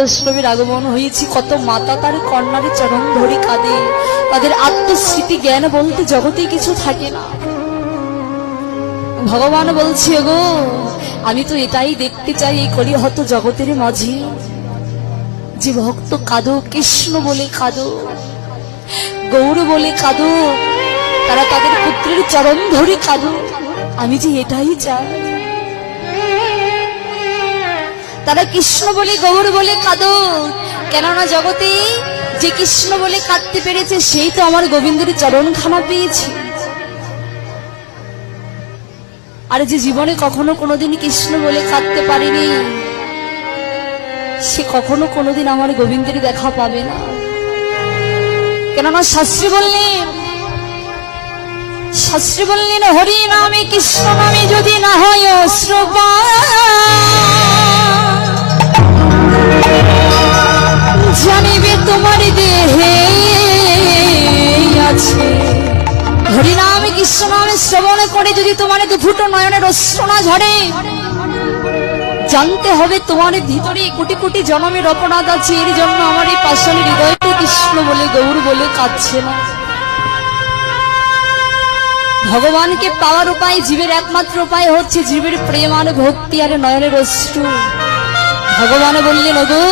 বৈষ্ণবের আগমন হয়েছি, কত মাতা তার কন্যার চরণ ধরে কাঁদে। তাদের আত্মস্মৃতি জ্ঞান বলতে জগতে কিছু থাকে না। ভগবান বলছে, গো আমি তো এটাই দেখতে চাই এই কলিহত জগতের মাঝে যে ভক্ত কাঁদো, কৃষ্ণ বলে কাঁদো, গৌর বলে কাঁদো, তারা তাদের পুত্রের চরণ ধরে কাঁদো। আমি যে এটাই চাই, তারা কৃষ্ণ বলে গৌর বলে কাঁদো। কেননা জগতে যে কৃষ্ণ বলে কাঁদতে পেরেছে সেই তো আমার গোবিন্দের চরণখানা পেয়েছে। আর যে জীবনে কখনো কোনোদিন কৃষ্ণ বলে কাঁদতে পারেনি সে কখনো কোনোদিন আমার গোবিন্দের দেখা পাবে না। কেননা শাস্ত্রী বললেন হরি নামে কৃষ্ণ নামে যদি না হয় অশ্রুপান, জানিবে তোমার দেহে আছে। হরিনাম কৃষ্ণ নামে শ্রবণ করে যদি তোমার দুফুটো নয়নের অশ্রু না ঝরে, জানতে হবে তোমার ভিতরে কোটি কোটি জন্মের অপরাধ আছে। এর জন্য আমার এই পাষাণী হৃদয়টি কৃষ্ণ বলে গৌর বলে কাঁদছে না। ভগবানকে পাওয়ার উপায়, জীবের একমাত্র উপায় হচ্ছে জীবের প্রেম আর ভক্তি আর নয়নের অশ্রু। ভগবান বললেন, ওগো